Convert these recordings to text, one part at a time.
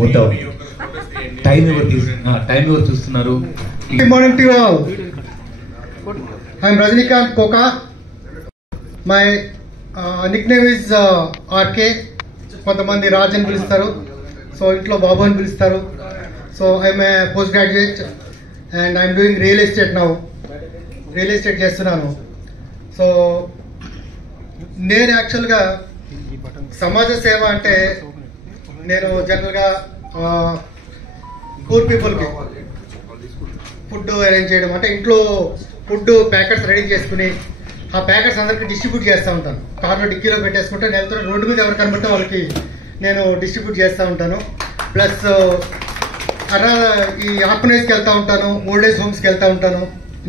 పోతావు. టైం ఎవరు చూస్తున్నారు? Good morning to you all. I am Rajnikant Koka. My nickname is RK. కొంతమంది రాజ్ అని పిలుస్తారు, సో ఇంట్లో బాబు అని పిలుస్తారు. So I'm a post graduate and I'm doing real estate now. Real estate చేస్తున్నాను. సో నేను యాక్చువల్గా సమాజ సేవ అంటే నేను జనరల్గా పూర్ పీపుల్కి ఫుడ్ అరేంజ్ చేయడం, అంటే ఇంట్లో ఫుడ్ ప్యాకెట్స్ రెడీ చేసుకుని ఆ ప్యాకెట్స్ అందరికీ డిస్ట్రిబ్యూట్ చేస్తూ ఉంటాను. కార్లో డిక్కీలో పెట్టేసుకుంటే నెలతో రోడ్డు మీద ఎవరు కనబడితే వాళ్ళకి నేను డిస్ట్రిబ్యూట్ చేస్తూ ఉంటాను. ప్లస్ అలా ఈ ఆర్ఫనైజ్కి వెళ్తూ ఉంటాను, ఓల్డ్ ఏజ్ హోమ్స్కి వెళ్తూ ఉంటాను.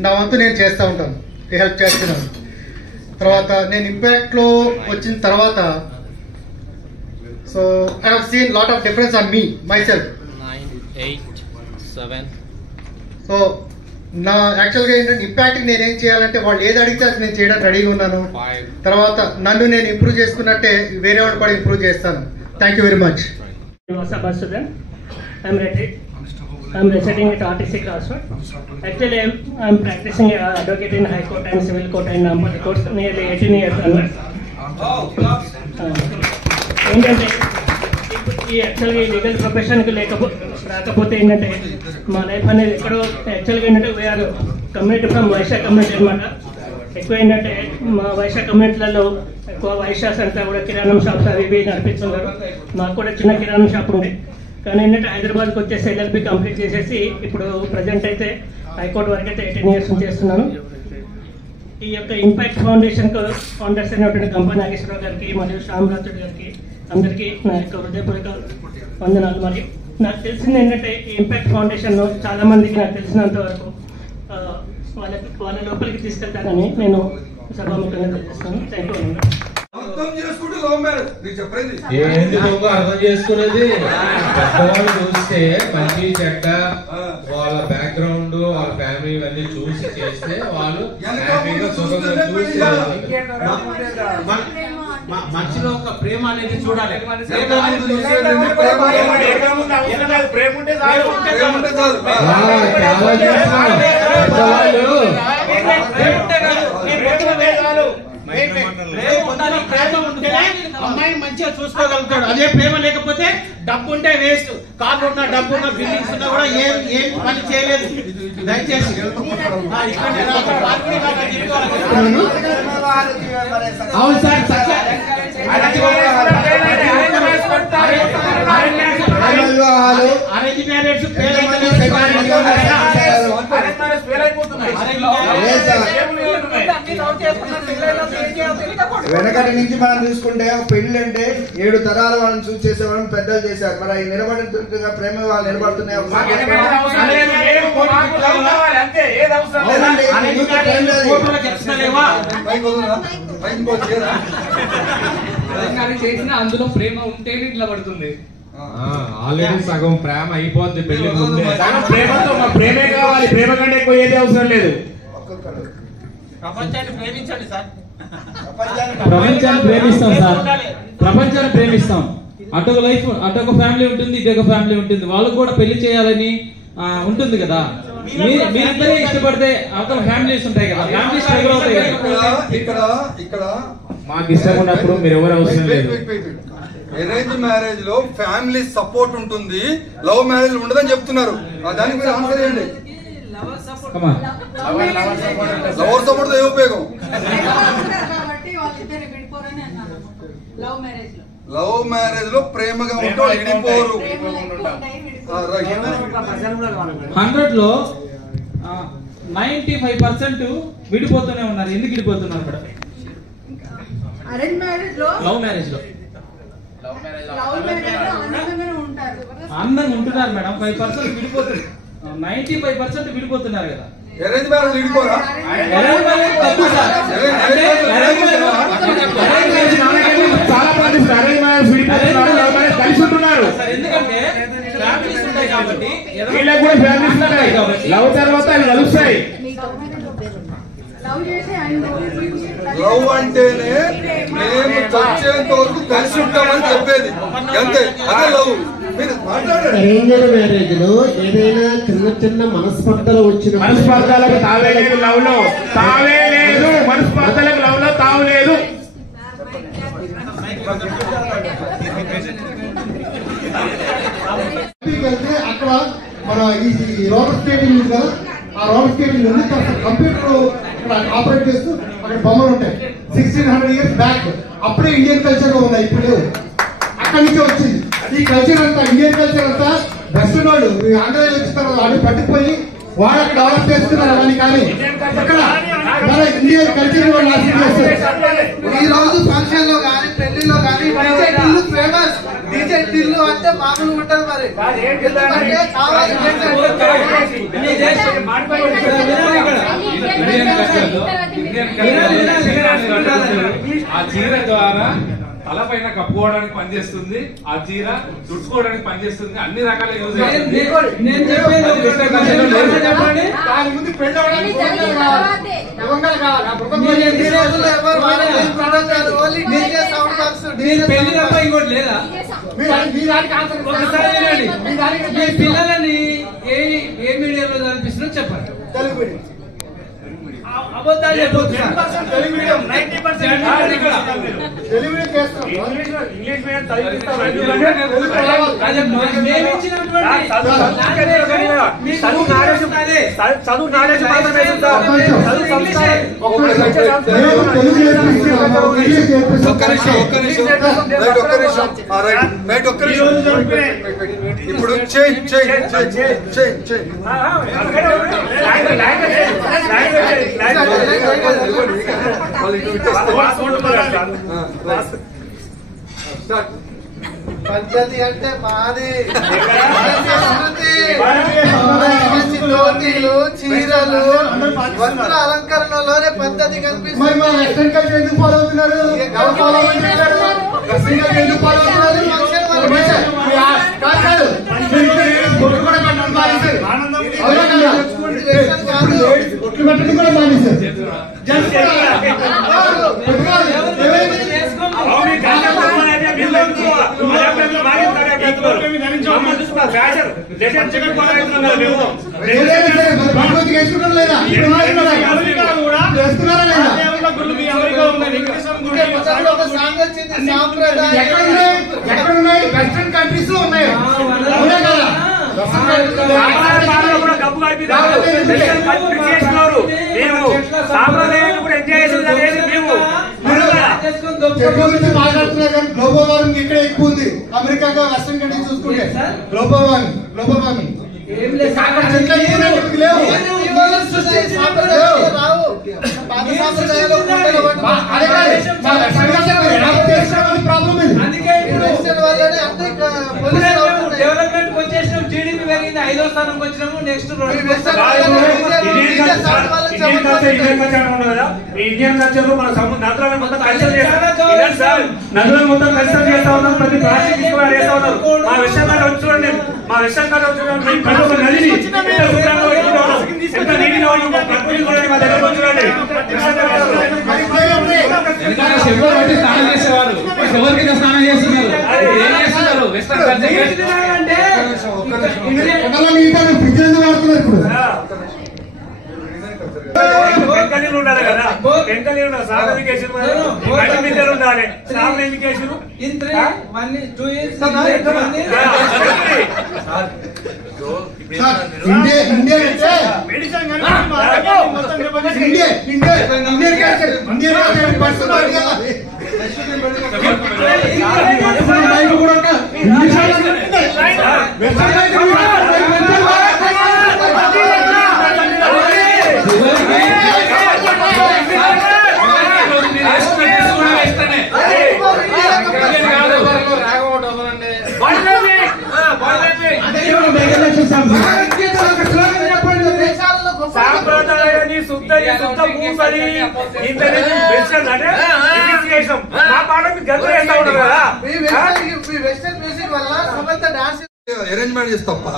నా వంతు నేను చేస్తూ ఉంటాను, హెల్ప్ చేస్తున్నాను. తర్వాత నేను ఇంపాక్ట్లో వచ్చిన తర్వాత so I have seen lot of difference on me my self. 9, 8, 7. So నా యాక్చువల్గా ఏంటంటే ఇంపాక్ట్ నేనేం చేయాలంటే వాళ్ళు ఏది అడిగితే అది నేను చేయడానికి రెడీగా ఉన్నాను. తర్వాత నన్ను నేను ఇంప్రూవ్ చేసుకున్నట్టే వేరే వాళ్ళు కూడా ఇంప్రూవ్ చేస్తాను. Thank you very much. I'm residing at RTC Crossroad. Actually, I'm practicing advocate in High Court and Civil Court and Nampally courts nearly 18 years. ఏంటంటే ఈ యాక్చువల్గా ఈ లీగల్ ప్రొఫెషన్కి రాకపోతే ఏంటంటే మా లైఫ్ అనేది ఎక్కడో యాక్చువల్గా ఏంటంటే we're community from Vaishya community అనమాట. ఎక్కువ ఏంటంటే మా వైశ్య కమ్యూనిటీలలో ఎక్కువ వైశ్యాస్ అంతా కూడా కిరాణం షాప్స్ అవి ఇవి నడిపిస్తున్నారు. మాకు కూడా చిన్న కిరాణం షాప్ ఉంది. కానీ ఏంటంటే హైదరాబాద్కి వచ్చేసి LLB కంప్లీట్ చేసేసి ఇప్పుడు ప్రజెంట్ అయితే హైకోర్టు వరకు అయితే 18 years చేస్తున్నాను. ఈ యొక్క ఇంపాక్ట్ ఫౌండేషన్ ఫౌండర్స్ అయినటువంటి గంప నాగేశ్వరరావు గారికి మరియు శ్యామరాజుడు గారికి అందరికీ నా యొక్క హృదయపూర్వక వందనాలు. మరియు నాకు తెలిసింది ఏంటంటే ఈ ఇంపాక్ట్ ఫౌండేషన్ చాలా మందికి నాకు తెలిసినంత వరకు వాళ్ళ లోపలికి తీసుకెళ్తానని నేను సభాముఖంగా తెలియజేస్తాను. Thank you. అర్థం చేసుకుంటే లవ్ మ్యారేజ్ నీకు చెప్పలేదు. ఏంది నువ్వు అర్థం చేసుకునేది? పెద్దవాళ్ళు చూస్తే మంచి చెడ్డ వాళ్ళ బ్యాక్గ్రౌండ్ వాళ్ళ ఫ్యామిలీ ఇవన్నీ చూసి చేస్తే వాళ్ళు హ్యాపీగా సుఖంగా మనిషిలో ఒక ప్రేమ అనేది చూడాలి. ప్రేమ ఉంటే చాలు. అమ్మాయిని మంచిగా చూసుకోగలుగుతాడు. అదే ప్రేమ లేకపోతే డబ్బు ఉంటే వేస్ట్. కార్లు ఉన్నా డబ్బు ఉన్నా బిల్డింగ్స్ ఉన్నా కూడా ఏం పని చేయలేదు. దయచేసి అవును సార్ అరేంజ్ మ్యారేజ్ వెనకటి నుంచి మనం చూసుకుంటే పెళ్లి అంటే 7 తరాల వాళ్ళని చూసి చేసేవాళ్ళని పెద్దలు చేశారు. మరి అవి నిలబడుతుండగా ప్రేమ వాళ్ళు నిలబడుతున్నాయి. చేసిన అందులో ప్రేమ ఉంటేనే ఇట్లా పడుతుంది. ఆల్రెడీ సగం ప్రేమ అయిపోద్ది పెళ్లి ముందే. ప్రేమతో మా ప్రేమే కావాలి. ప్రేమ కంటే ఎక్కువ ఏది అవసరం లేదు. ప్రపంచాన్ని ప్రేమించండి సార్. ప్రపంచాన్ని ప్రేమిస్తాం సార్. ప్రపంచాన్ని ప్రేమిస్తాం. అటొక లైఫ్, అటొక ఫ్యామిలీ ఉంటుంది, ఇటొక ఫ్యామిలీ ఉంటుంది. వాళ్ళకు కూడా పెళ్లి చేయాలని ఉంటుంది కదా. మీరిద్దరే ఇష్టపడితే అవతల ఫ్యామిలీస్ ఉంటాయి కదా, ఫ్యామిలీస్ స్ట్రగుల్ అవుతాయి కదా. ఇక్కడ మాకు ఇష్టం ఉన్నప్పుడు మీరు ఎవరు అవసరం లేదు. అరేంజ్ మ్యారేజ్ లో ఫ్యామిలీ సపోర్ట్ ఉంటుంది, లవ్ మ్యారేజ్ ఉండదని చెప్తున్నారు. దానికి మీరు ఆన్సర్ చేయండి. లవర్ సపోర్ట్ ఏ ఉపయోగం? లవ్ మ్యారేజ్ లో ప్రేమగా ఉంటే వాళ్ళు విడిపోరు. 100లో 95% విడిపోతూనే ఉన్నారు. ఎందుకు విడిపోతున్నారు మేడం? లవ్ మ్యారేజ్ లో అందంగా ఉంటున్నారు మేడం. 5% విడిపోతుంది. 95% విడిపోతున్నారు కదా. అరేంజ్ మ్యారేజ్ విడిపోరా? కలిసి ఉంటున్నారు. ఎందుకంటే ఫ్యామిలీస్ ఉంటాయి కాబట్టి, వీళ్ళకి కూడా ఫ్యామిలీస్ ఉంటాయి కాబట్టి లవ్ తర్వాత అవి కలుస్తాయి. లవ్ అంటేనే మేము చచ్చేంత వరకు కలిసి ఉంటామని చెప్పేది, అంతే. అదే లవ్. మీరు మాట్లాడండి. అరేంజ్డ్ మ్యారేజ్ లో ఏదైనా చిన్న చిన్న మనస్పర్ధలు వచ్చిన మనస్పర్ధలకు తావే లేదు, లవ్ లో తావే లేదు, మనస్పర్ధలకు లవ్ లో తావు లేదు. వెళ్తే అక్కడ మన ఈ రోబర్ స్టేడియం ఉంది కదా, ఆ రోబర్ స్టేడియం ఉంది. కంప్యూటర్ ఇక్కడ ఆపరేట్ చేస్తూ అక్కడ బొమ్మలు ఉంటాయి. 1600 years బ్యాక్ అప్పుడే ఇండియన్ కల్చర్ లో ఉన్నాయి, ఇప్పుడు లేవు. అక్కడి నుంచే వచ్చింది ఈ కల్చర్ అంతా. ఇండియన్ కల్చర్ అంతా వెస్టర్న్ వాళ్ళు ఆంధ్రదేశ్ వచ్చిన తర్వాత వాళ్ళు పట్టుకుపోయి వాళ్ళు అక్కడ డెవలప్ చేస్తున్నారు. అని కానీ ఇక్కడ మన ఇండియన్ కల్చర్ వాళ్ళు నాశనం చేస్తారు. ఈ రోజు ఫంక్షన్ లో కానీ పెళ్లిలో కానీ DJ Tillu famous. DJ Tillu అంటే మామూలు ఉంటుంది మరి. ఎందుకంటే కావాలి ఆ చీర ద్వారా తలపైన కప్పుకోవడానికి పనిచేస్తుంది, ఆ చీర తుడుచుకోవడానికి పనిచేస్తుంది, అన్ని రకాల యూజ్ పిల్లలని ఏ మీడియాలో కనిపిస్తుందో చెప్పండి. అబద్ధాలు చెప్పొద్దు. ఇప్పుడు పద్ధతి అంటే మాది ధోతీలు చీరలు వస్త్ర అలంకరణలోనే పద్ధతి కనిపిస్తుంది. వెస్టర్న్ కంట్రీస్ లో ఉన్నాయి. మాట్లాడుతున్నారు కానీ గ్లోబల్ వార్మింగ్ ఇక్కడ ఎక్కువ ఉంది. అమెరికాగా వెస్టర్న్ కంట్రీస్ చూసుకుంటే గ్లోబల్ వార్మింగ్ డెవలప్మెంట్ వచ్చేసినాం, జీడీపీ పెరిగింది, 5వ స్థానంకి వచ్చినాము. నెక్స్ట్ ఇండియన్ కల్చర్ మన నదులను మొత్తం కల్చర్ చేస్తాం, నదులను మొత్తం కల్చర్ చేస్తా ఉన్నాం. ప్రతి ప్లాస్టిక్ తీసుకుని వేస్తా ఉన్నారు. మా వెస్టర్న్ కాడ వచ్చి చూడండి, మా వెస్టర్న్ కాడ వచ్చి నదిని ఎంత నీటిగా ప్రకృతి చూడండి, మా దగ్గర వచ్చి చూడండి. స్నానం చేసేవారు ఎవరి కింద స్నానం చేస్తున్నారు, ఏం చేస్తున్నారు? వెస్టర్న్ అంటే పెంకలీలు ఉండాలి కదా, పెంకలీలు ఉండాలి, సాగు ఎడ్యుకేషన్ ఉండాలి, సాగు ఎడ్యుకేషన్ సాంప్రదాయాన్ని శుద్ధ పూసలి మా పాట గంట వేస్తా ఉంటారు కదా. వెస్టర్న్ మ్యూజిక్ వల్ల సమంత డాన్స్ అరేంజ్ మ్యారేజ్ తప్ప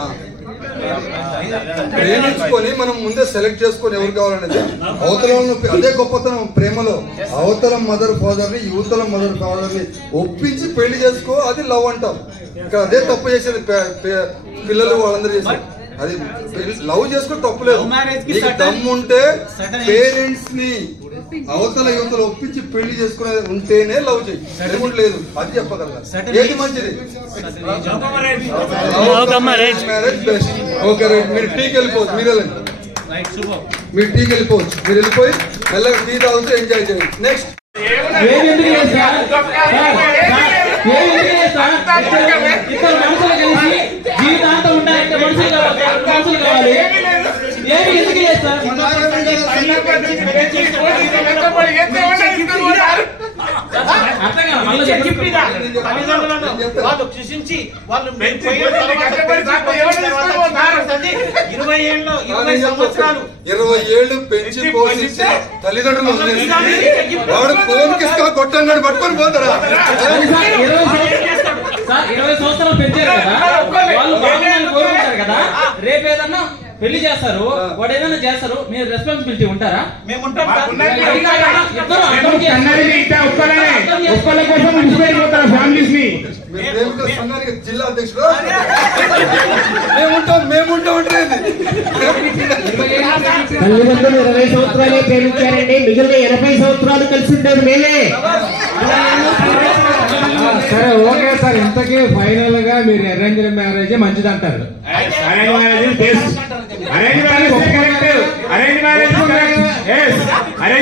ప్రేమించుకొని మనం ముందే సెలెక్ట్ చేసుకొని ఎవరు కావాలనేది అవతల అదే గొప్పతనం ప్రేమలో అవతల మదర్ ఫాదర్ ని యువతల మదర్ ఫాదర్ ని ఒప్పించి పెళ్లి చేసుకో అది లవ్ అంటాం. ఇక్కడ అదే తప్పు చేసేది పిల్లలు వాళ్ళందరూ చేసేది. అది లవ్ చేసుకుని తప్పులేదు. నీకు దమ్ముంటే పేరెంట్స్ ని అవతల యువతలు ఒప్పించి పెళ్లి చేసుకునేది ఉంటేనే లవ్ చేయి, లేదు అది చెప్పగలరా? ఏది మంచిది? Marriage best. Okay right. మీరు టీకి వెళ్ళిపోవచ్చు, మీరు వెళ్ళండి. మీరు టీకి వెళ్ళిపోవచ్చు, మీరు వెళ్ళిపోయి మెల్లగా టీ తాగుతూ ఎంజాయ్ చేయండి. నెక్స్ట్ జీవితాంతం ఉండాలంటే మనుషులు కావాలి. ఏమి ఎందుకు లేదు సార్? వాళ్ళు కృషించి వాళ్ళు 20 ఏళ్ళు పెంచి పోషించి తల్లిదండ్రులు వాడు ఫోన్కి కొట్టంగాడు పట్టుకొని పోతారా? 20 సంవత్సరాలు పెంచారు కదా, వాళ్ళు బాగుండాలని కోరుకుంటారు కదా. రేపు ఏదన్నా పెళ్లి చేస్తారు, వాడు ఏదైనా చేస్తారు, మీరు రెస్పాన్సిబిలిటీ ఉంటారా? జిల్లా అధ్యక్షుడు మేముంటాం ఉంటుంది. తల్లిదండ్రులు 20 సంవత్సరాలే ప్రేమించారండి, మిగిలిన 80 సంవత్సరాలు కలిసి ఉంటారు మేమే. సరే ఓకే సార్, ఇంతకీ ఫైనల్ గా మీరు అరేంజ్ మ్యారేజ్ మంచిది అంటారు. అరేంజ్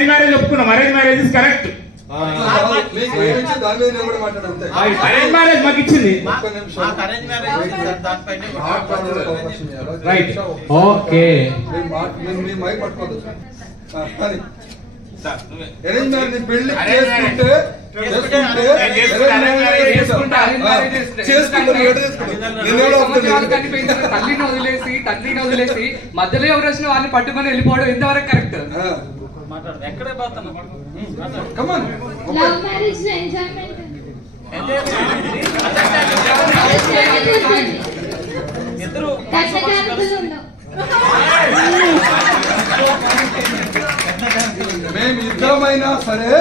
మ్యారేజ్ ఒప్పుకున్నాం. Arrange marriage is correct. Arrange marriage మాకు ఇచ్చింది. Right okay. అరేంజ్ మ్యారేజ్ పెళ్లి తల్లిని వదిలేసి మధ్యలో ఎవరు వచ్చిన వాళ్ళని పట్టుకొని వెళ్ళిపోవడం ఎంతవరకు కరెక్ట్? ఎక్కడే పోతున్నా మేమిద్దరమైనా సరే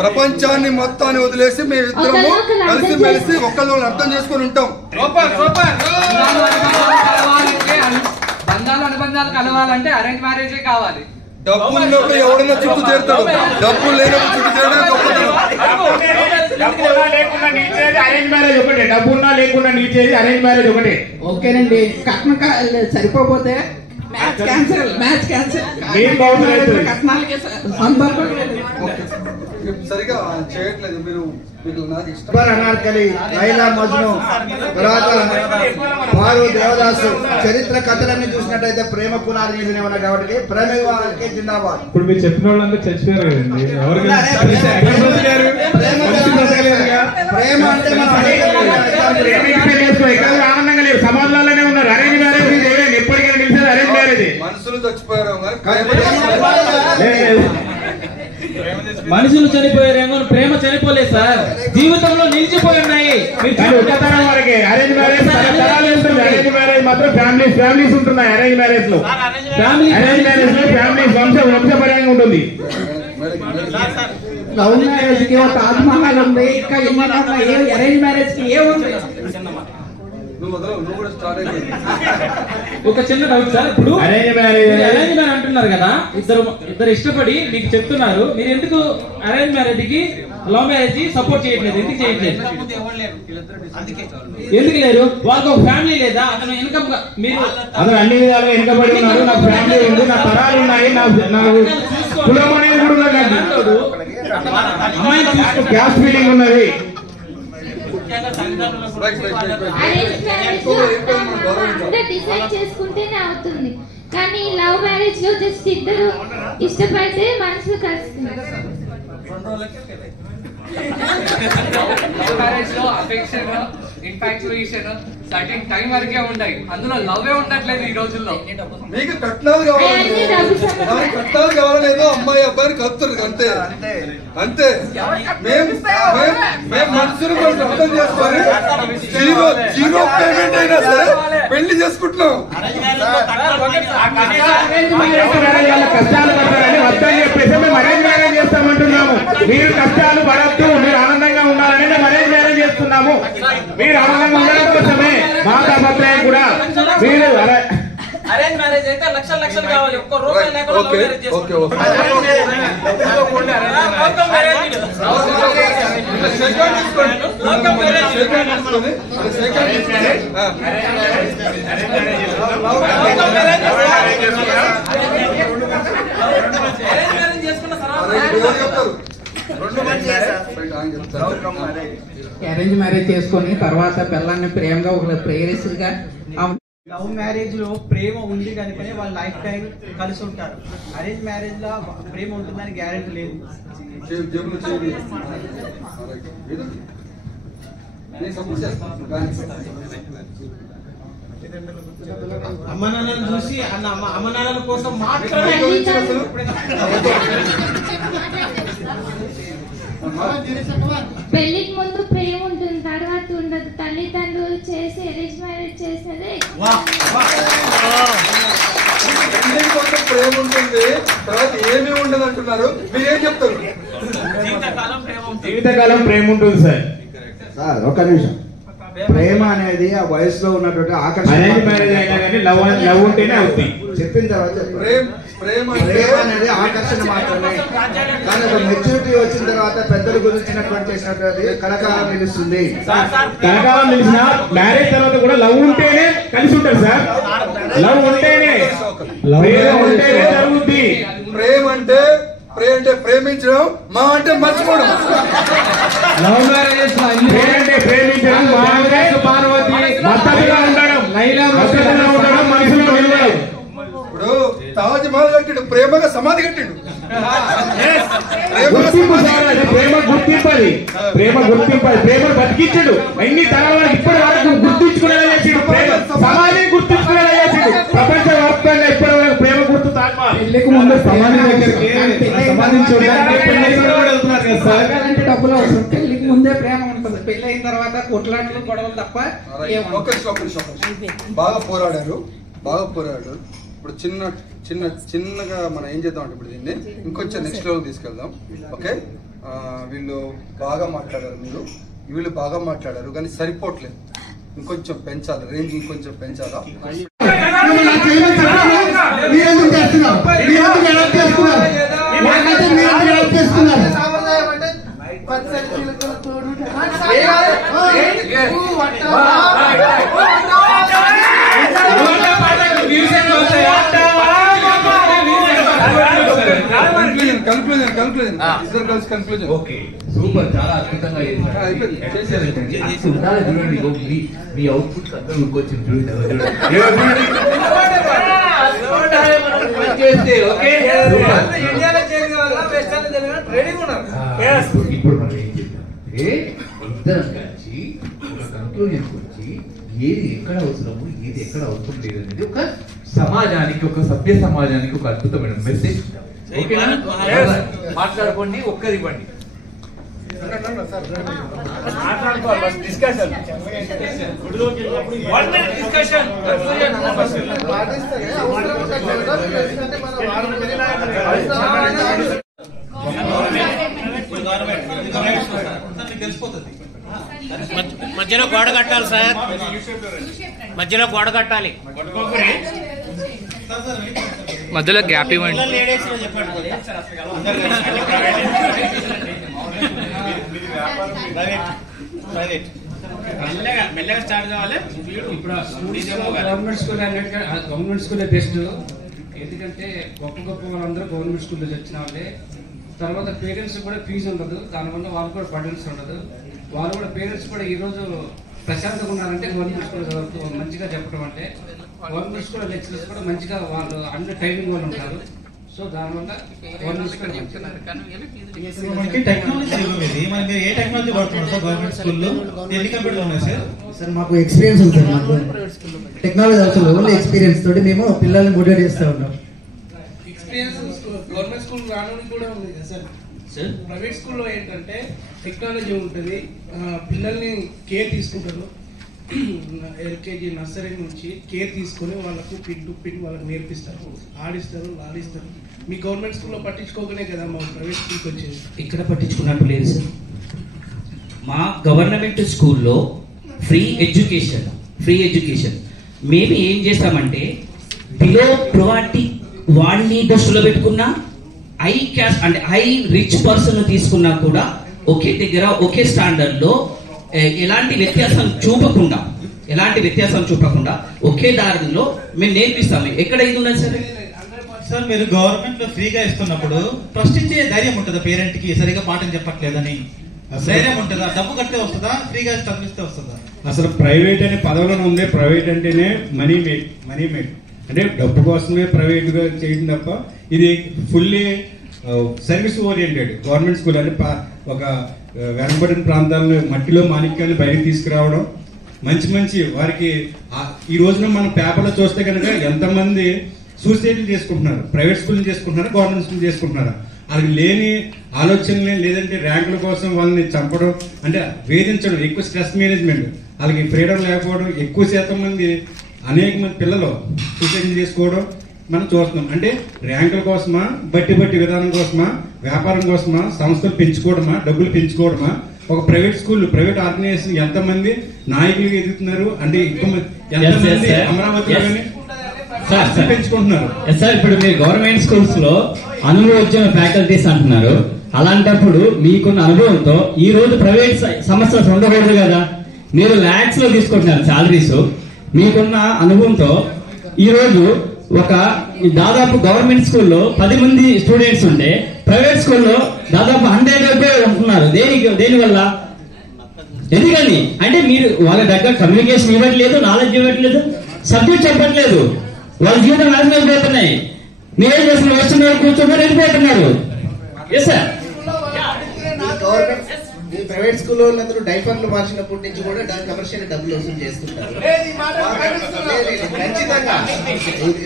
ప్రపంచాన్ని మొత్తాన్ని వదిలేసి మేమిద్దరము కలిసి మెలిసి ఒకళ్ళు అర్థం చేసుకుని ఉంటాం. బంధాలు అనుబంధాలు కలవాలంటే అరేంజ్ మ్యారేజే కావాలి. డబ్బు ఉన్నప్పుడు ఎవడన్నా చుట్టూ చేరుతాడు, డబ్బు లేనప్పుడు చుట్టూ చేరడం గొప్పతనం. అరేంజ్ మ్యారేజ్ ఒకటే, డబ్బు ఉన్నా లేకుండా నిలిచేది అరేంజ్ మ్యారేజ్ ఒకటే. ఓకేనండి. కట్నం సరిపోతే మ్యాచ్ క్యాన్సిల్. సరిగా చేయట్లేదు మీరు. అనార్కలి, లైలా మజ్ను, తర్వాత వారు దేవదాసు చరిత్ర కథలన్నీ చూసినట్టయితే ప్రేమ పునాది నిలిచినవన్నా కాబట్టి ప్రేమ వివాహానికి జిందాబాద్. ఇప్పుడు మీరు చెప్పిన వాళ్ళంతా చచ్చిపోయారు కదండి, ఎవరికి ప్రేమ అంటే ఆనందంగా లేరు, సమాధానాలనే ఉన్నారు. అరేంజ్ మ్యారేజ్ ఎప్పటికైనా నిలిచేది అరేంజ్ మ్యారేజ్. మనుషులు చచ్చిపోయారు, మనుషులు చనిపోయారేమో, ప్రేమ చనిపోలేదు సార్, జీవితంలో నిలిచిపోయి ఉన్నాయి. అరేంజ్ మ్యారేజ్ అరేంజ్ మ్యారేజ్ మాత్రం ఫ్యామిలీస్ ఉంటున్నాయి. అరేంజ్ మ్యారేజ్ లో ఫ్యామిలీస్ వంశపరంగా ఉంటుంది. లవ్ మ్యారేజ్ కి ఒక తాజ్మహల్ ఉంది, ఇంకా అరేంజ్ మ్యారేజ్ కి ఏముంది? ఒక చిన్న డౌట్ సార్, ఇప్పుడు అరేంజ్ మ్యారేజ్ అంటున్నారు కదా, ఇద్దరు ఇష్టపడి మీకు చెప్తున్నారు, మీరు ఎందుకు అరేంజ్ మ్యారేజ్ కి లవ్ మ్యారేజ్ సపోర్ట్ చేయట్లేదు? ఎందుకు చేయట్లేదు? ఎందుకు లేరు? వాళ్ళకి ఒక ఫ్యామిలీ లేదా? అతను ఇన్కమ్ మీరు అతను అన్ని విధాలుగా వెనుకబడి ఉన్నారు. నాకు ఫ్యామిలీ ఉంది, నా తరాలు ఉన్నాయి, నాకు కులం అనేది కూడా ఉన్నది, అమ్మాయిని చూసుకో, క్యాస్ట్ ఫీలింగ్ ఉన్నది. డిసైడ్ చేసుకుంటేనే అవుతుంది, కానీ లవ్ మ్యారేజ్ లో జస్ట్ ఇద్దరు ఇష్టపడితే మనసులు కలుస్తున్నారు. మ్యారేజ్ లో అఫెక్షన్ ఇన్ఫాక్చుయేషన్ సర్టెన్ టైం వరకే ఉంటాయి, అందులో లవ్ ఉండట్లేదు ఈ రోజుల్లో. మీకు కట్నాలు కావాలనేదో అమ్మాయి అబ్బాయిని కలుపుతారు అంతే అంతే. మేము మనసును కొంచెం అర్థం చేసుకొని జీరో పేమెంట్ అయినా సరే పెళ్లి చేసుకుంటున్నాం. కష్టాలు పడతారని వద్దని చెప్పేసి మేము అరేంజ్ మ్యారేజ్ చేస్తామంటున్నాము. మీరు కష్టాలు పడద్దు, మీరు ఆనందంగా ఉండాలని మేము అరేంజ్ మ్యారేజ్ చేస్తున్నాము. మీరు ఆనందంగా ఉండడం కోసమే మా తాపత్రయం కూడా. మీరు అరేంజ్ మ్యారేజ్ అయితే లక్షలు లక్షలు కావాలి, ఒక్క రూపాయి లేకుండా లవ్ మ్యారేజ్ చేసుకుంటాం. అరేంజ్ మ్యారేజ్ చేసుకొని తర్వాత పిల్లల్ని ప్రేమగా ఒక ప్రేయర్స్గా లవ్ మ్యారేజ్ లో ప్రేమ ఉంది కనుకనే వాళ్ళు లైఫ్ టైం కలిసి ఉంటారు. అరేంజ్ మ్యారేజ్ లో ప్రేమ ఉంటుందని గ్యారెంటీ లేదు. అమ్మ నాన్నలు చూసి అమ్మ నాన్నల కోసం మాత్రమే పెళ్లికి ముందు ప్రేమ ఉంటుంది, తర్వాత ఉండదు. తల్లిదండ్రులు చేసి అరేంజ్ మ్యారేజ్ చేసేదే ప్రేమ ఉంటుంది, తర్వాత ఏమీ ఉండదు అంటున్నారు. మీరేం చెప్తారు? జీవితకాలం ప్రేమ ఉంటుంది సార్. సార్ ఒక్క నిమిషం. ప్రేమ అనేది ఆ వయసులో ఉన్నటువంటి ఆకర్షణ లవ్ ఉంటేనే అవుతుంది. చెప్పిన తర్వాత ప్రేమ అనేది ఆకర్షణ మాత్రమే. కానీ ఒక మెచ్యూరిటీ వచ్చిన తర్వాత పెద్దలు గురించినటువంటి చేసినటువంటి కలకాలం నిలుస్తుంది. కలకాలం నిలిచిన మ్యారేజ్ తర్వాత కూడా లవ్ ఉంటేనే కలిసి ఉంటారు సార్. లవ్ ఉంటేనే జరుగుద్ది. ప్రేమ అంటే ప్రేమించడం, మా అంటే మర్చిపోవడం. లవ్ మ్యారేజెస్ అంటే ప్రేమించడం, మా అంటే పార్వతి మద్దతుగా ఉండడం, మద్దతుగా ఉండడం, మనుషులు నిలవడం. ఇప్పుడు తాజ్ మహల్ కట్టిండు, ప్రేమగా సమాధి కట్టిండు. ప్రేమ గుర్తింపది, ప్రేమ గుర్తింపది, ప్రేమ బతికించడు. ఎన్ని తరాల ఇప్పటి వరకు గుర్తించుకునేలా చేసిండు, సమాజం గుర్తించుకునేలా చేసిండు. ప్రపంచ వ్యాప్తంగా ఇప్పటి వరకు ప్రేమ గుర్తు పెళ్లికి ముందు సమాజం దగ్గరికి సమాజం చూడాలంటే డబ్బులు అవసరం. పెళ్లికి ముందే ప్రేమ ఉంటుంది, పెళ్లి అయిన తర్వాత కొట్లాటలు గొడవలు తప్ప. బాగా పోరాడారు. ఇప్పుడు చిన్నగా మనం ఏం చేద్దాం అంటే ఇప్పుడు దీన్ని ఇంకొంచెం నెక్స్ట్ లెవెల్ తీసుకెళ్దాం. ఓకే, వీళ్ళు బాగా మాట్లాడారు, వీళ్ళు బాగా మాట్లాడారు, కానీ సరిపోవట్లేదు. ఇంకొంచెం పెంచాలి, రేంజ్ ఇంకొంచెం పెంచాలా. కంక్లూజన్. ఓకే, సూపర్, చాలా అద్భుతంగా చేశారు. చూడండి, మీ అవుట్పుట్ అందరూ ఇంకొచ్చింది చూడండి. ఇప్పుడు మనం ఏం చేద్దాం అంటే ఇద్దరం కలిసి ఒక కంక్లూజన్కి వచ్చి ఏది ఎక్కడ అవసరము, ఏది ఎక్కడ అవసరం లేదు అనేది ఒక సమాజానికి, ఒక సభ్య సమాజానికి ఒక అద్భుతమైన మెసేజ్ మాట్లాడుకోండి. ఒక్కరివ్వండి, మాట్లాడుకోవాలి. డిస్కషన్ మధ్యలో గోడ కట్టాలి సార్, మధ్యలో గోడ కట్టాలి, మధ్యలో గ్యాప్ ఇవ్వండి. మెల్లగా స్టార్ట్ కావాలి. ఇప్పుడు గవర్నమెంట్ స్కూల్ అన్నట్టు గవర్నమెంట్ స్కూల్ బెస్ట్. ఎందుకంటే గొప్ప గొప్ప వాళ్ళందరూ గవర్నమెంట్ స్కూల్లో వచ్చిన వాళ్ళే. తర్వాత పేరెంట్స్ కూడా ఫీజు ఉండదు, దానివల్ల వాళ్ళు కూడా బర్డెన్స్ ఉండదు. వాళ్ళు కూడా పేరెంట్స్ కూడా ఈ రోజు ప్రశాంతంగా ఉన్నారంటే గవర్నమెంట్ స్కూల్ మంచిగా చెప్పడం అంటే. గవర్నమెంట్ స్కూల్ లెక్చరర్స్ కూడా మంచిగా వాళ్ళు అన్ని టైమింగ్ వాళ్ళు ఉంటారు. సో దానివల్ల మనకి టెక్నాలజీ ఇది మనకి ఏ టెక్నాలజీ వాడుతున్నారు సార్ గవర్నమెంట్ స్కూల్లో ఎన్ని కంప్యూటర్లు ఉన్నాయి సార్? సార్ మాకు ఎక్స్పీరియన్స్ ఉంది సార్. మాకు టెక్నాలజీ అవసరం ఓన్లీ ఎక్స్పీరియన్స్ తోటి మేము పిల్లల్ని మోటివేట్ చేస్తూ ఉంటాం. ఎక్స్పీరియన్స్ గవర్నమెంట్ స్కూల్ రావడానికి కూడా ఉంది కదా సార్. ప్రైవేట్ స్కూల్లో ఏంటంటే టెక్నాలజీ ఉంటుంది, పిల్లల్ని కేర్ తీసుకుంటారు. ఎల్కేజీ నర్సరీ నుంచి కేర్ తీసుకొని వాళ్ళకు పిన్ టు పిన్ వాళ్ళకి నేర్పిస్తారు, ఆడిస్తారు, లాడిస్తారు. మీ గవర్నమెంట్ స్కూల్లో పట్టించుకోకనే కదా మా ప్రైవేట్ స్కూల్కి వచ్చేది. ఇక్కడ పట్టించుకున్నట్టు లేదు సార్. మా గవర్నమెంట్ స్కూల్లో ఫ్రీ ఎడ్యుకేషన్ మేము ఏం చేస్తామంటే బిలో ప్రొవార్టీ వాడిని దృష్టిలో పెట్టుకున్నా హై క్యాస్ట్ అంటే హై రిచ్ పర్సన్ తీసుకున్నా కూడా ఒకే దగ్గర ఒకే స్టాండర్డ్లో ఎలాంటి వ్యత్యాసం చూపకుండా ఒకే దారిలో మేము నేర్పిస్తాము. ఎక్కడ ఇది ఉన్నది సార్? సార్ మీరు గవర్నమెంట్ లో ఫ్రీగా ఇస్తున్నప్పుడు ప్రశ్నించే ధైర్యం ఉంటుందా పేరెంట్ కి? సరిగా పాఠం చెప్పట్లేదని ధైర్యం ఉంటుందా? డబ్బు కట్టే వస్తుందా? ఫ్రీగా చదివిస్తే వస్తుందా? అసలు ప్రైవేట్ అనే పదవిలో ఉందే. ప్రైవేట్ అంటేనే మనీ మేక్ అంటే డబ్బు కోసమే ప్రైవేట్ గా చేయడం తప్ప ఇది fully service oriented government school. అంటే ఒక వెనకబడిన ప్రాంతాలను మట్టిలో మాణిక్యాలను బయటకు తీసుకురావడం, మంచి వారికి ఈ రోజున మనం పేపర్లో చూస్తే కనుక ఎంతమంది సూసైడ్లు చేసుకుంటున్నారు, ప్రైవేట్ స్కూల్ చేసుకుంటున్నారు, గవర్నమెంట్ స్కూల్ చేసుకుంటున్నారు. వాళ్ళకి లేని ఆలోచనలే, లేదంటే ర్యాంకుల కోసం వాళ్ళని చంపడం, అంటే వేధించడం, ఎక్కువ స్ట్రెస్ మేనేజ్మెంట్, వాళ్ళకి ఫ్రీడమ్ లేకపోవడం, ఎక్కువ శాతం మంది అనేక మంది పిల్లలు సూసైడ్ చేసుకోవడం మనం చూస్తున్నాం. అంటే ర్యాంకుల కోసమా, బట్టి విధానం కోసమా, వ్యాపారం కోసమా, సంస్థలు పెంచుకోవడమా, డబ్బులు పెంచుకోవడమా? ఒక ప్రైవేట్ స్కూల్, ప్రైవేట్ ఆర్గనైజేషన్ ఎంతమంది నాయకులు ఎదుగుతున్నారు అంటే ఎంతమంది అమరావతిలోనే పెంచుకుంటున్నారు. సార్ ఇప్పుడు మీరు గవర్నమెంట్ స్కూల్స్ లో అనుభవజ్ఞ ఫ్యాకల్టీస్ అంటున్నారు. అలాంటప్పుడు మీకున్న అనుభవంతో ఈ రోజు ప్రైవేట్ సంస్థలు ఉండకూడదు కదా? మీరు ల్యాక్స్ లో తీసుకుంటున్నారు శాలరీస్. మీకున్న అనుభవంతో ఈ రోజు ఒక దాదాపు గవర్నమెంట్ స్కూల్లో 10 మంది స్టూడెంట్స్ ఉంటే ప్రైవేట్ స్కూల్లో దాదాపు 100 ఉంటున్నారు. దేనివల్ల? ఎందుకని అంటే మీరు వాళ్ళ దగ్గర కమ్యూనికేషన్ ఇవ్వట్లేదు, నాలెడ్జ్ ఇవ్వట్లేదు, సబ్జెక్ట్ చెప్పట్లేదు, వాళ్ళ జీవితం నాశనం అయిపోతున్నాయి. మీరేం చేస్తున్నారు? వస్తున్నారు, కూర్చున్నారు, వెళ్ళిపోతున్నారు. Yes sir. ప్రైవేట్ స్కూల్ వాళ్ళందరూ డైపర్లు మార్చినప్పటి నుంచి కూడా కమర్షియల్ డబ్బులు వసూలు చేస్తుంటారు ఖచ్చితంగా.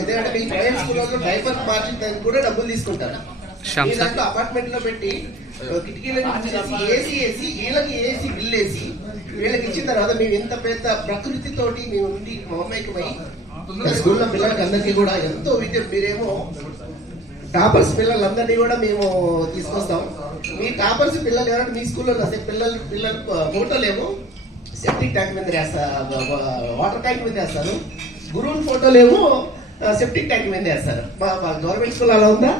ఎందుకంటే మీ ప్రైవేట్ స్కూల్ వాళ్ళు డైపర్ మార్చడానికి కూడా డబ్బులు తీసుకుంటారు. దాంట్లో అపార్ట్మెంట్ లో పెట్టి కిటికీలను ఏసీ వీళ్ళకి ఏసీ బిల్ వేసి వీళ్ళకి ఇచ్చిన తర్వాత మేము ఎంత పెద్ద ప్రకృతితోటి మేము నుండి మమేకమై స్కూల్లో పిల్లలకి అందరికీ కూడా ఎంతో విద్య. మీరేమో టాపర్స్ పిల్లలందరినీ కూడా మేము తీసుకొస్తాం. మీ టాపర్స్ పిల్లలు ఎవరంటే మీ స్కూల్లో పిల్లల ఫోటోలేమో సెప్టిక్ ట్యాంక్ మీద వేస్తారు, వాటర్ ట్యాంక్ మీద వేస్తారు. గురువుల ఫోటోలేమో సెప్టిక్ ట్యాంక్ మీద వేస్తారు. మా గవర్నమెంట్ స్కూల్ అలా ఉందా?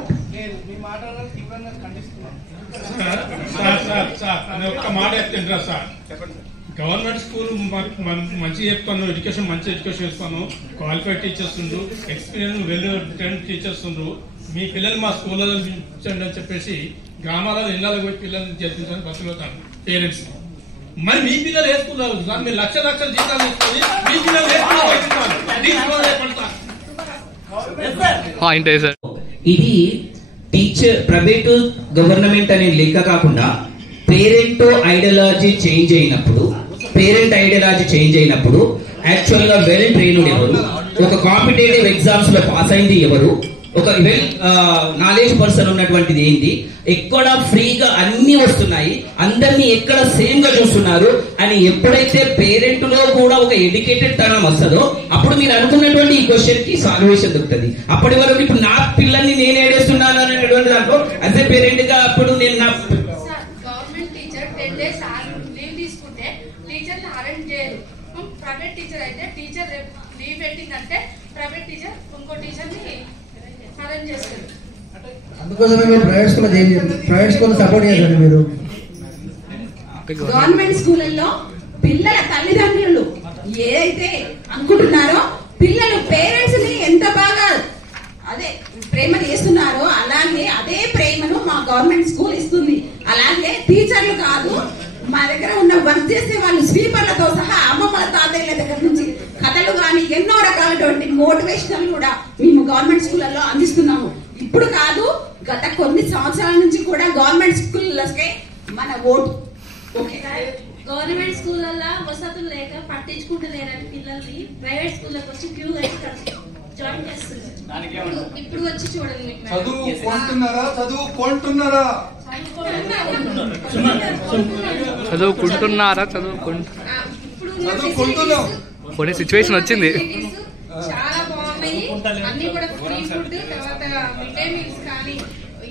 ఒక్క మాట చెప్తుంటా సార్. గవర్నమెంట్ స్కూల్ మంచిగా చెప్తాను, మంచి ఎడ్యుకేషన్ ఇస్తాను, క్వాలిఫైడ్ టీచర్స్ ఉండ్రు, ఎక్స్పీరియన్స్ వెల్ ట్రైన్డ్ టీచర్స్ ఉండ్రు. మీ పిల్లలు మా స్కూల్లో చదివించండి అని చెప్పేసి గ్రామాలలో ఇళ్ళకి పోయి పిల్లల్ని చేర్పించడానికి బతుకుతాను పేరెంట్స్. మరి మీ పిల్లలు ఏ స్కూల్లో సార్? మీరు లక్షల జీతాలు ఇస్తుంది, మీ పిల్లలు ఏ స్కూల్లో? ఇది టీచర్ ప్రైవేట్ గవర్నమెంట్ అనే లెక్క కాకుండా పేరెంట్ ఐడియాలజీ చేంజ్ అయినప్పుడు యాక్చువల్ గా వెల్ ట్రైన్డ్ ఎవరు, ఒక కాంపిటేటివ్ ఎగ్జామ్స్ లో పాస్ అయింది ఎవరు, ఒక వెల్ నాలెడ్జ్ పర్సన్ ఉన్నటువంటిది ఏంటి, ఎక్కడ ఫ్రీగా అన్ని వస్తున్నాయి, అందరినీ ఎక్కడ సేమ్ గా చూస్తున్నారు అని ఎప్పుడైతే పేరెంట్ లో కూడా ఒక ఎడ్యుకేటెడ్ తనం వస్తుందో అప్పుడు మీరు అనుకున్నటువంటి ఈ క్వశ్చన్ కి సాల్వేషన్ దొరుకుతుంది. అప్పటి వరకు ఇప్పుడు నా పిల్లల్ని నేను ఏడేస్తున్నాను అనేటువంటి దాంట్లో యాజ్ ఏ పేరెంట్ గా అప్పుడు నేను నా గవర్నమెంట్ టీచర్ 10 days లీవ్ తీసుకుంటే టీచర్ని అరేంజ్ చేయరు. ప్రైవేట్ టీచర్ అయితే టీచర్ లీవ్ పెట్టింగ్ అంటే ప్రైవేట్ టీచర్ ఇంకో టీచర్ని అరేంజ్ చేస్తారు. అందుకోసమే మీరు ప్రైవేట్ స్కూల్ సపోర్ట్ చేయండి. మీరు గవర్నమెంట్ స్కూళ్ళల్లో పిల్లల తల్లిదండ్రులు ఏదైతే అనుకుంటున్నారో పిల్లలు పేరెంట్స్ ని ఎంత బాగా అదే ప్రేమ చేస్తున్నారో అలాగే అదే ప్రేమను మా గవర్నమెంట్ స్కూల్ ఇస్తుంది. అలాగే టీచర్లు కాదు, మా దగ్గర ఉన్న వర్క్ చేసే వాళ్ళు స్వీపర్లతో సహా అమ్మమ్మల తాతయ్యల దగ్గర నుంచి కథలు కానీ ఎన్నో రకాలటువంటి మోటివేషనల్ కూడా మేము గవర్నమెంట్ స్కూళ్ళల్లో అందిస్తున్నాము. ఇప్పుడు కాదు, గత కొన్ని సంవత్సరాల నుంచి కూడా గవర్నమెంట్ స్కూళ్ళకే మన ఓటు. ఓకే, గవర్నమెంట్ స్కూళ్ళల్లో వసతులు లేక పట్టించుకుంటలేరని పిల్లల్ని ప్రైవేట్ స్కూళ్ళకి వచ్చి క్యూ కట్టి జాయిన్ చేస్తున్నారు. ఇప్పుడు వచ్చి చూడండి మీకు చదువుకుంటున్నారా? చదువుకుంటున్నారా? చదువుకుంటున్నాం. కొన్ని సిచ్యువేషన్ వచ్చింది. చాలా బాగున్నాయి. అన్ని కూడా ఫ్రీ ఫుడ్, తర్వాత మిడ్ డే మీల్స్ కానీ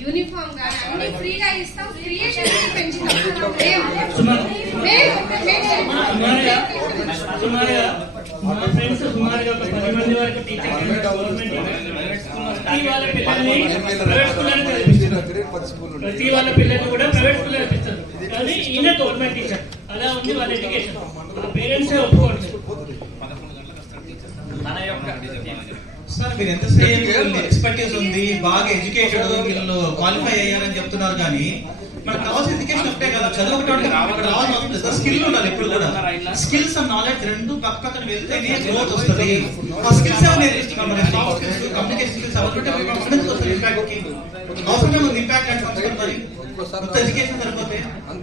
యూనిఫామ్ కానీ అన్ని ఫ్రీగా ఇస్తాం. క్రియేటివిటీ పెంచుతాం. మా ఫ్రెండ్స్ సుమారుగా ఒక 10 మంది వరకు టీచర్స్ ప్రతి వాళ్ళ పిల్లల్ని ప్రైవేట్ స్కూల్లోనే చదివిస్తారు. ప్రతి వాళ్ళ పిల్లల్ని కూడా ప్రైవేట్ స్కూల్లో చదివిస్తారు. కానీ ఈయన గవర్నమెంట్ టీచర్. అలా ఉంది వాళ్ళ ఎడ్యుకేషన్. ఆ పేరెంట్సే ఒప్పుకోండి. సార్ మీరు ఎంతసేపు ఎక్స్పర్టీస్ ఉంది, బాగా ఎడ్యుకేటెడ్, వీళ్ళు క్వాలిఫై అయ్యారని చెప్తున్నారు, కానీ మనకు కావాల్సిన ఎడ్యుకేషన్ ఒకటే కదా, చదువుకోవడానికి కావాల్సిన స్కిల్ ఉండాలి. ఎప్పుడు కూడా స్కిల్స్ అండ్ నాలెడ్జ్ రెండు పక్క పక్కన వెళ్తేనే గ్రోత్ వస్తుంది. ఆ స్కిల్స్ ఏమైనా నేర్పిస్తున్నాం, మన సాఫ్ట్ స్కిల్స్, కమ్యూనికేషన్ స్కిల్స్ అవన్నీ కాన్ఫిడెన్స్ వస్తుంది. ఇంపాక్ట్ అవసరమే ఉంది. ఇంపాక్ట్ అంటే మరి ఎడ్యుకేషన్ సరిపోతే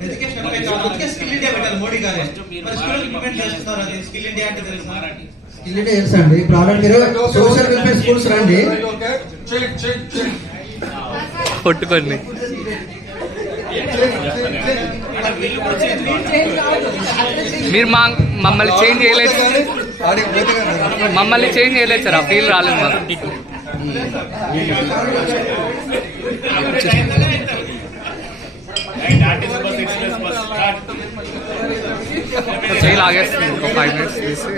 ఎడ్యుకేషన్ అందుకే స్కిల్ ఇండియా పెట్టాలి మోడీ గారే. మరి స్కూల్ ఇంప్లిమెంట్ చేస్తున్నారు. అది స్కిల్ ఇండియా అంటే తెలుసా? స్కిల్ ఇండియా తెలుసా అండి? ప్రాబ్లం మీరు సోషల్ వెల్ఫేర్ స్కూల్స్ రండి, కొట్టుకోండి. మీరు మమ్మల్ని చేంజ్ చేయలేదు, మమ్మల్ని చేంజ్ చేయలేదు సార్. ఆ ఫీల్ రాలేదు మాకు. చేయి లాగేస్తుంది. ఒక 5 minutes తీసి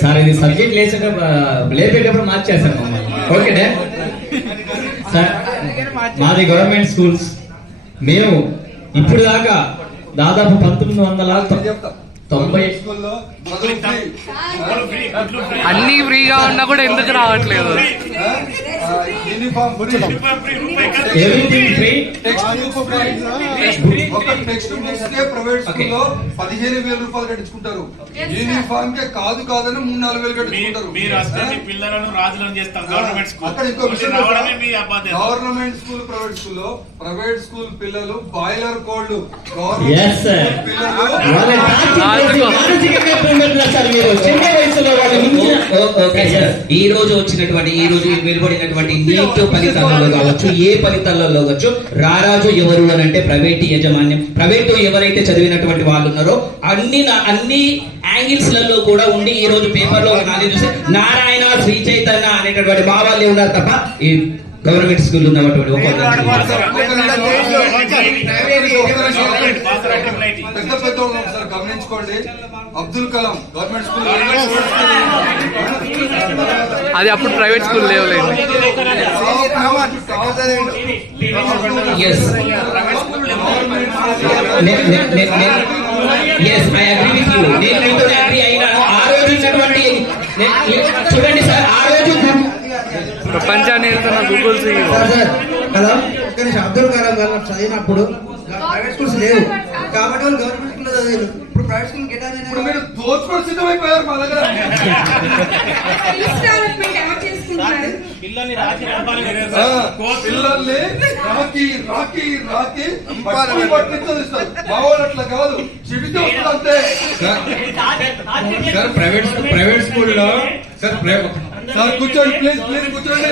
సార్ ఇది సబ్జెక్ట్ లేపేటప్పుడు మార్చేస్తాను మమ్మల్ని. ఓకేనే సార్, మాది గవర్నమెంట్ స్కూల్స్. మేము ఇప్పుడు దాకా దాదాపు 1990 అన్ని ఫ్రీగా ఉన్నా కూడా ఎందుకు రావట్లేదు? Everything free. టెక్స్ట్ బుక్స్ కే ప్రైవేట్ స్కూల్లో 15,000 రూపాయలు కట్టించుకుంటారు. యూనిఫామ్ కే కాదని 3-4 వేలు కట్టించుకుంటారు. మీరు అసలు పిల్లలను రాజులను చేస్తారు గవర్నమెంట్ స్కూల్. అక్కడ ఇంకో విషయం, గవర్నమెంట్ స్కూల్ ప్రైవేట్ స్కూల్ పిల్లలు బాయిలర్ కోళ్ళు. ఈ రోజు వచ్చినటువంటి వెలువడినటువంటి నీట్ ఫలితాలలో కావచ్చు, ఏ ఫలితాలలో కావచ్చు, రారాజు ఎవరు అని అంటే ప్రైవేట్ యాజమాన్యం. ప్రైవేట్ ఎవరైతే చదివినటువంటి వాళ్ళు ఉన్నారో అన్ని యాంగిల్స్ లలో కూడా ఉండి ఈ రోజు పేపర్ లో చూస్తే నారాయణ, శ్రీ చైతన్య అనేటటువంటి మా వాళ్ళే ఉన్నారు తప్ప ఈ గవర్నమెంట్ స్కూల్ ఉన్నటువంటి పెద్ద ఒకసారి గమనించుకోండి. అబ్దుల్ కలాం గవర్నమెంట్ స్కూల్, అది అప్పుడు ప్రైవేట్ స్కూల్ లేవలేదు. చూడండి సార్, ఆ రోజు ప్రపంచాన్ని వెళ్తున్న గూగుల్ అబ్దుల్ కలాం గారు చదివినప్పుడు ప్రైవేట్ స్కూల్స్ లేవు కాబట్టి వాళ్ళు గవర్నమెంట్ స్కూల్లో చదివారు. ఇప్పుడు ప్రైవేట్ స్కూల్ ఇప్పుడు మీరు దోచుకొని సిద్ధమైపోయారు మా దగ్గర. పిల్లల్ని రాకి పట్టిస్తారు. మా వాళ్ళు అట్లా కాదు, చెబితే అంతే. సార్ ప్రైవేట్ స్కూల్లో సార్ కూర్చోండి, ప్లీజ్ కూర్చోండి.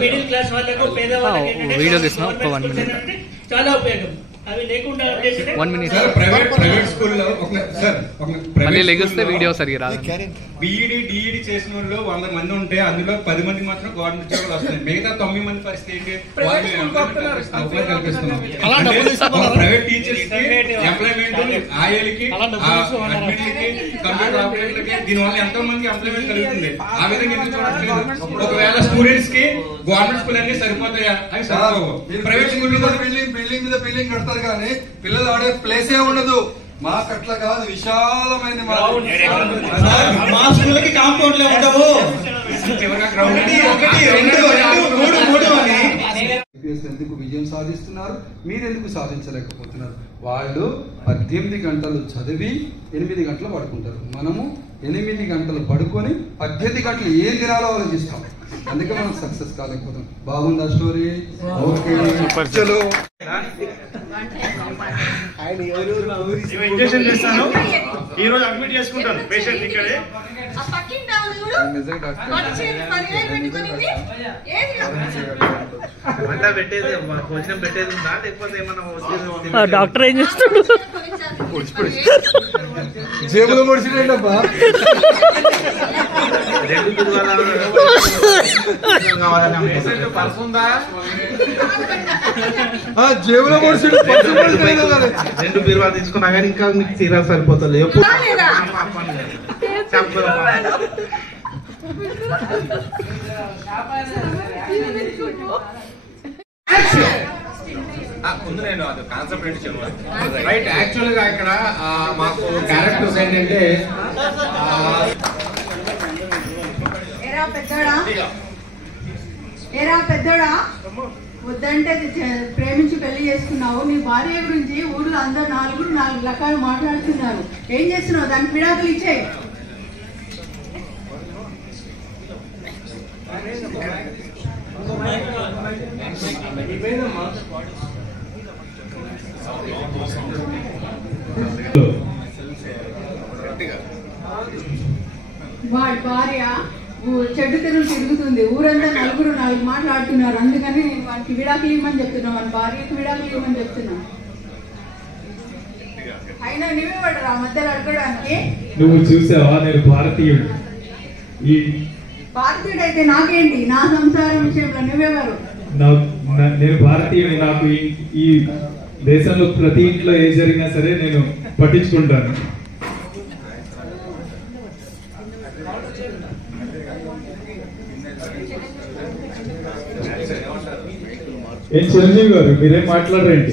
మిడిల్ క్లాస్ వాళ్ళకు, పేదవాళ్ళకి వీడియో తీసిన ఒక 1 minute. చాలా ఉపయోగం. అవి లేకుండా 1 minute. ప్రైవేట్ స్కూల్లో మళ్ళీ లెగిస్తే వీడియో సరిగా రాదు. డిఈడి చేసిన వాళ్ళు 100 మంది ఉంటే అందులో 10 మంది మాత్రం గవర్నమెంట్ ఉద్యోగాలు వస్తున్నాయి. మిగతా 9 మంది పరిస్థితి ఏంటి? కల్పిస్తున్నాం. ప్రైవేట్ టీచర్స్ కి ఎంప్లాయ్మెంట్, ఆయాలకి, అడ్మిట్లకి, కంప్యూటర్ ఆపరేటర్లకి దీనివల్ల ఎంతో మంది ఎంప్లాయ్మెంట్ కలుగుతుంది. ఆ విధంగా ఎందుకు చూడట్లేదు? ఒకవేళ స్టూడెంట్స్ కి గవర్నమెంట్ స్కూల్ అన్ని సరిపోతాయా? అవి సరిపోవు. ప్రైవేట్ స్కూల్ బిల్డింగ్ మీద బిల్డింగ్ కడతారు కానీ పిల్లలు ఆడే ప్లేసే ఉండదు. మాకు అట్లా కాదు, విశాలమైన మా స్కూల్కి కాంపౌండ్లే ఉండవు. 1, 2, 3 అని ఎంబీబీఎస్ ఎందుకు విజయం సాధిస్తున్నారు, మీరు ఎందుకు సాధించలేకపోతున్నారు? వాళ్ళు 18 గంటలు చదివి 8 గంటలు పడుకుంటారు. మనము 8 గంటలు పడుకొని 18 గంటలు ఏం తినాలో ఆలోచిస్తాం. అందుకే మనం సక్సెస్ కాలేకపోతాం. బాగుందా స్టోరీ? ఓకే చలో. ఇంజెక్షన్ చేస్తాను, ఈ రోజు అడ్మిట్ చేసుకుంటాను పేషెంట్ ఇక్కడే. పెట్టేది భోజనం పెట్టేది ఉందా లేకపోతే ఏమన్నా? డాక్టర్ ఏం చేస్తాడు? జేబులో పొడిచిపోయిందబ్బా. జేబులో పొడిచి 2 బీరువా తీసుకున్నా కానీ ఇంకా మీకు తీరా సరిపోతుంది. ముందు నేను అది కాన్సెప్ట్ ఏంటి చెప్పాను. రైట్, యాక్చువల్ గా ఇక్కడ మాకు క్యారెక్టర్స్ ఏంటంటే ఏరా పెద్దోడా, వద్దంటే ప్రేమించి పెళ్లి చేసుకున్నావు. నీ భార్య గురించి ఊర్లో అందరు 4 రకాలు మాట్లాడుతున్నారు. ఏం చేస్తున్నావు? దానికి విడాకులు ఇచ్చేయి. వాడి భార్య చెడ్డు తెరువు తిరుగుతుంది. ఊరంతా 4 మాట్లాడుతున్నారు. అందుకని నేను వానికి విడాకులు ఇవ్వమని చెప్తున్నా, వాని భార్యకు విడాకులు ఇవ్వమని చెప్తున్నా. అయినా నువ్వే పడరా మధ్యలో అడగడానికి? నువ్వు చూసావా, నేను భారతీయుడు. ఈ భారతీయుడైతే నాకేంటి? నా సంసారం విషయంలో నువ్వెవరు? నేను భారతీయుడు. నాకు ఈ దేశంలో ప్రతి ఇంట్లో ఏ జరిగినా సరే నేను పట్టించుకుంటాను. ఏం చిరంజీవి గారు మీరేం మాట్లాడరేంటి?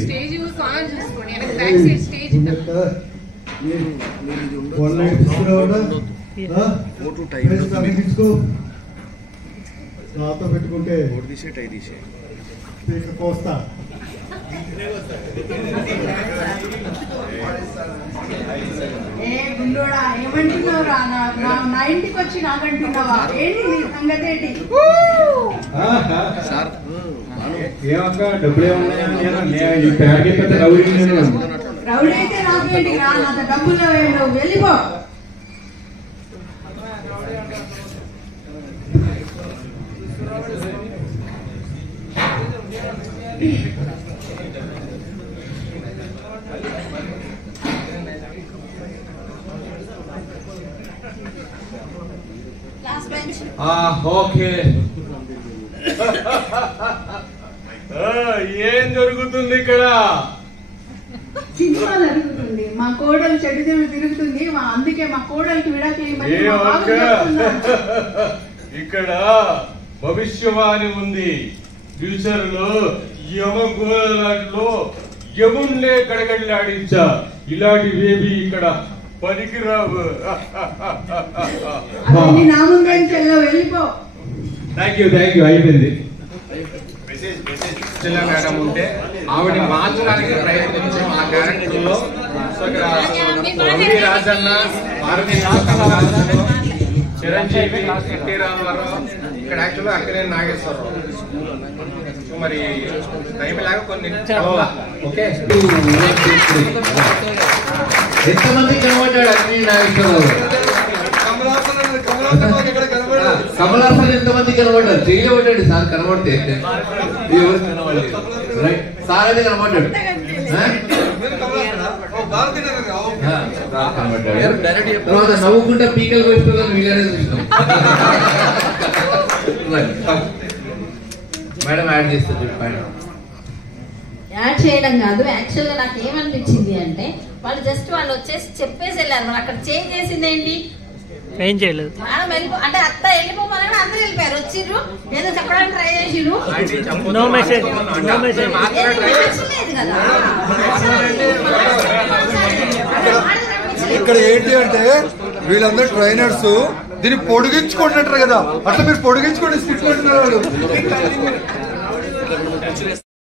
నాతో పెట్టుకుంటే పోస్తా. ఏ బిల్లోడా, ఏమంటున్నావురా? నా ఇంటికి వచ్చి నాకంటున్నావా? ఏంటి నీ సంగతి ఏంటి? ఏమక్క డబ్బులు ఏమన్నా? ఈ ప్యాకెట్ అయితే రౌడీ అయితే నాకేంటి రా? నాతో డబ్బులు లేవు, వెళ్ళిపో. ఓకే. ఏం జరుగుతుంది ఇక్కడ? సినిమా జరుగుతుంది. మా కోడలు చెడు తిరుగుతుంది. అందుకే మా కోడలికి విడాకులు ఇవ్వమని మా బాబు చెప్తున్నాడు. ఇక్కడ భవిష్యవాణి ఉంది. ఫ్యూచర్ లో యమగోళాట్లో యమున్లే గడగడలాడించా. ఇలాంటివేవి ఇక్కడ పనికిరావు. నా ముందే వెళ్ళిపో. థ్యాంక్ యూ అయిపోయింది. మేడం ఉంటే ఆవిడ మార్చడానికి ప్రయత్నించాం ఆ క్యారెక్టర్ లో. రాజన్న, చిరంజీవి, ఎన్టీ రామారావు, ఇక్కడ యాక్చువల్గా అక్కడే నాగేశ్వరరావు. మరి టైం లాగా కొన్ని ఓకే. ఎంతమంది కనబడ్డాడు అన్ని నాగేశ్వరరావు? కమలాసన్ ఎంతమంది కనబడ్డారు? చేయబడ్డాడు సార్ కనబడితే. ఎవరు కనబడలేదు? రైట్, సార్ అయితే కనబడ్డాడు. తర్వాత నవ్వుకుంటా పీకలు వేస్తుందని వీళ్ళనే చూసినాం. మేడం యాడ్ చేస్తారు మేడం. యాడ్ చేయడం కాదు, యాక్చువల్గా నాకు ఏమనిపించింది అంటే వాళ్ళు వచ్చేసి చెప్పేసి వెళ్ళారు. మరి అక్కడ చేంజ్ చేసింది ఏంటి? ఏం చేయలేదు. మేడం అంటే అత్త వెళ్ళిపోమని అందరూ వెళ్ళిపోయారు. వచ్చిర్రు ఏదో చెప్పడానికి ట్రై చేసిర్రు. నో మెసేజ్ కదా. ఇక్కడ ఏంటి అంటే వీళ్ళందరూ ట్రైనర్స్ దీన్ని పొడిగించుకుంటుంటారు కదా, అట్లా మీరు పొడిగించుకోండి స్కిట్ అంటున్నారు.